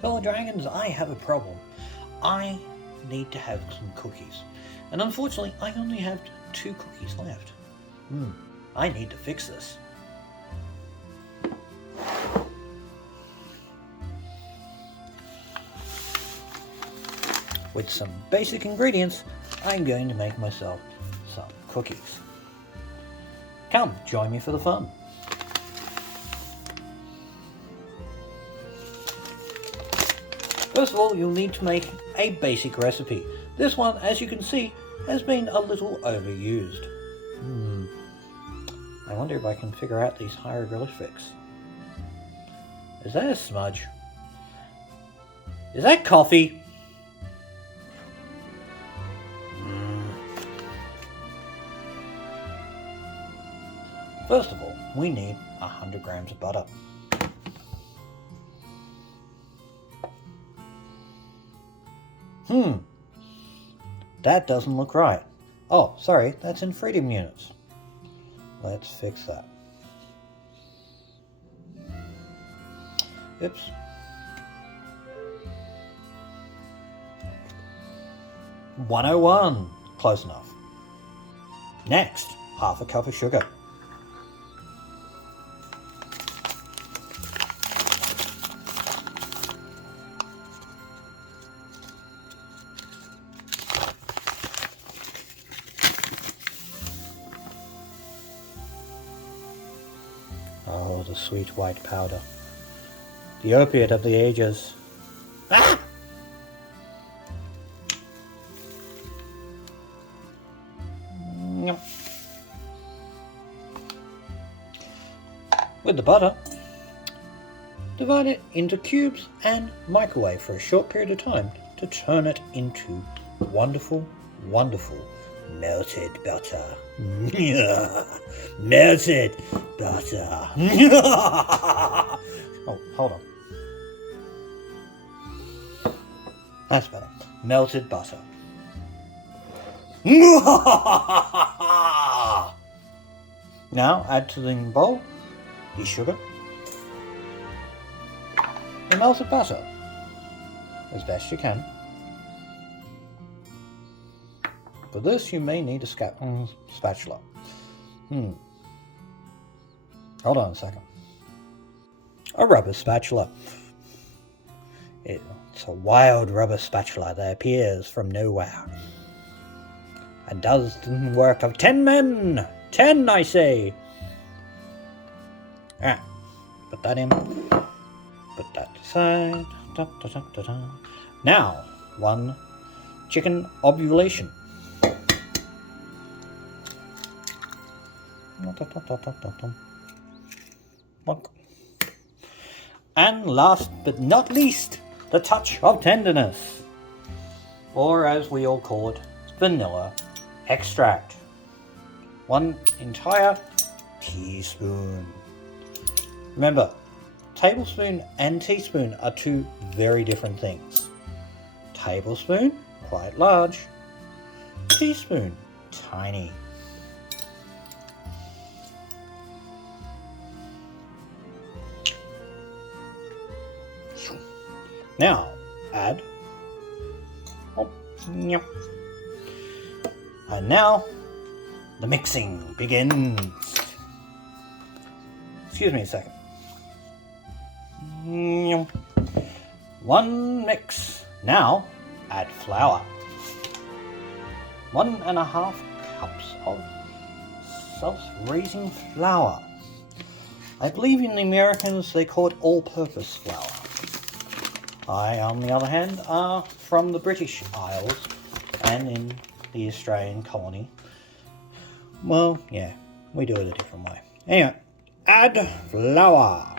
Fellow dragons, I have a problem. I need to have some cookies. And unfortunately, I only have 2 cookies left. I need to fix this. With some basic ingredients, I'm going to make myself some cookies. Come, join me for the fun. First of all, you'll need to make a basic recipe. This one, as you can see, has been a little overused. I wonder if I can figure out these hieroglyphics. Is that a smudge? Is that coffee? First of all, we need 100 grams of butter. That doesn't look right. Oh, sorry, that's in freedom units. Let's fix that. Oops. $101. Close enough. Next, half a cup of sugar. Oh, the sweet white powder. The opiate of the ages. Ah! With the butter, divide it into cubes and microwave for a short period of time to turn it into wonderful, wonderful melted butter. Melted butter. Oh, hold on. That's better. Melted butter. Now add to the bowl the sugar, the melted butter, as best you can. For this you may need a spatula. Hold on a second. A rubber spatula. It's a wild rubber spatula that appears from nowhere and does the work of 10 men. 10, I say. Put that in. Put that aside. Now, 1 chicken ovulation. And last but not least, the touch of tenderness, or as we all call it, vanilla extract. 1 entire teaspoon. Remember, tablespoon and teaspoon are 2 very different things. Tablespoon, quite large. Teaspoon, tiny. Now, add. And now, the mixing begins. Excuse me a second. 1 mix. Now, add flour. 1.5 cups of self-raising flour. I believe in the Americans they call it all-purpose flour. I, on the other hand, are from the British Isles and in the Australian colony. Well, yeah, we do it a different way. Anyway, add flour.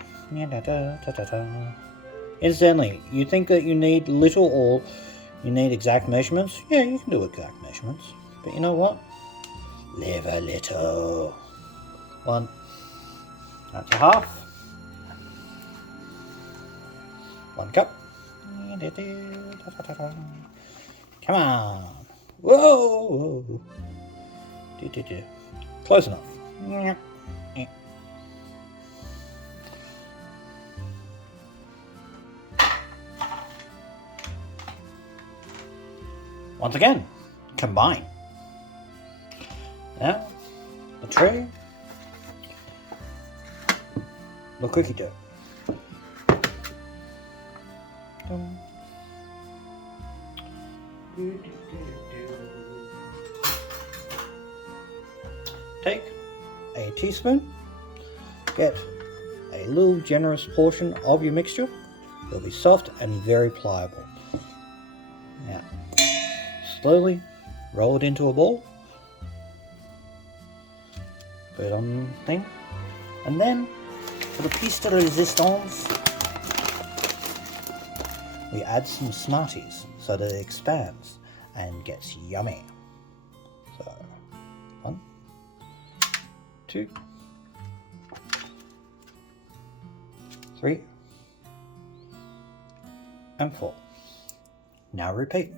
Incidentally, you think that you need little or you need exact measurements? Yeah, you can do exact measurements. But you know what? Live a little. 1. That's a half. 1 cup. Come on. Whoa. Close enough. Once again, combine. Now, the tray, the cookie dough. Take a teaspoon, get a little generous portion of your mixture. It'll be soft and very pliable. Now, slowly roll it into a ball. Put it on the thing. And then, for the piece de resistance, we add some Smarties so that it expands and gets yummy. So, 1, 2, 3, and 4. Now repeat.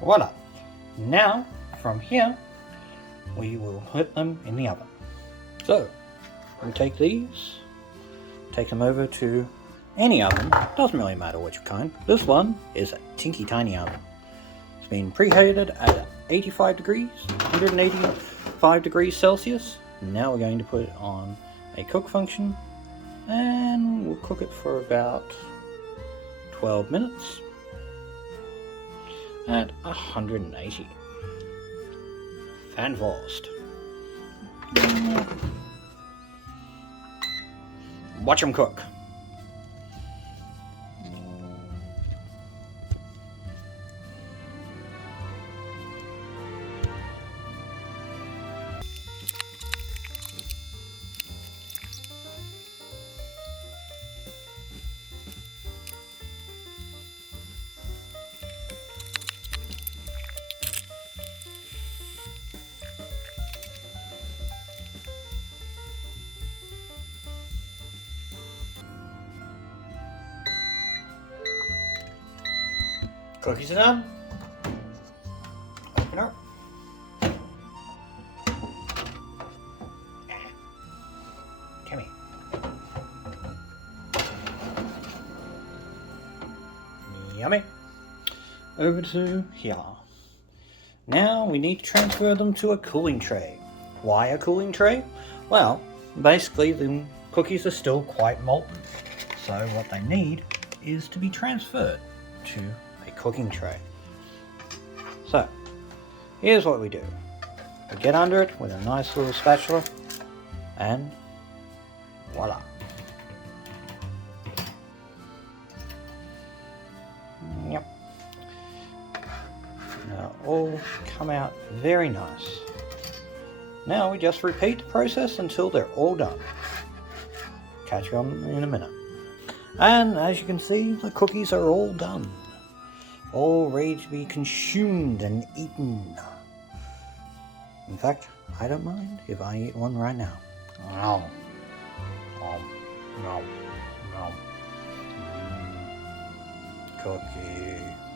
Voila! Now, from here, we will put them in the oven. So, we take these, take them over to any oven, doesn't really matter which kind. This one is a tinky tiny oven. It's been preheated at 85 degrees, 185 degrees Celsius. Now we're going to put it on a cook function, and we'll cook it for about 12 minutes. At 180. Fanwurst. Watch them cook. Cookies are done. Open up. Come here. Yummy. Over to here. Now we need to transfer them to a cooling tray. Why a cooling tray? Well, basically the cookies are still quite molten. So what they need is to be transferred to a cooking tray. So, here's what we do. We get under it with a nice little spatula, and voila. Yep. Now all come out very nice. Now we just repeat the process until they're all done. Catch you on in a minute. And as you can see, the cookies are all done. All ready to be consumed and eaten. In fact, I don't mind if I eat one right now. Nom. Nom. Nom. Nom. Cookie.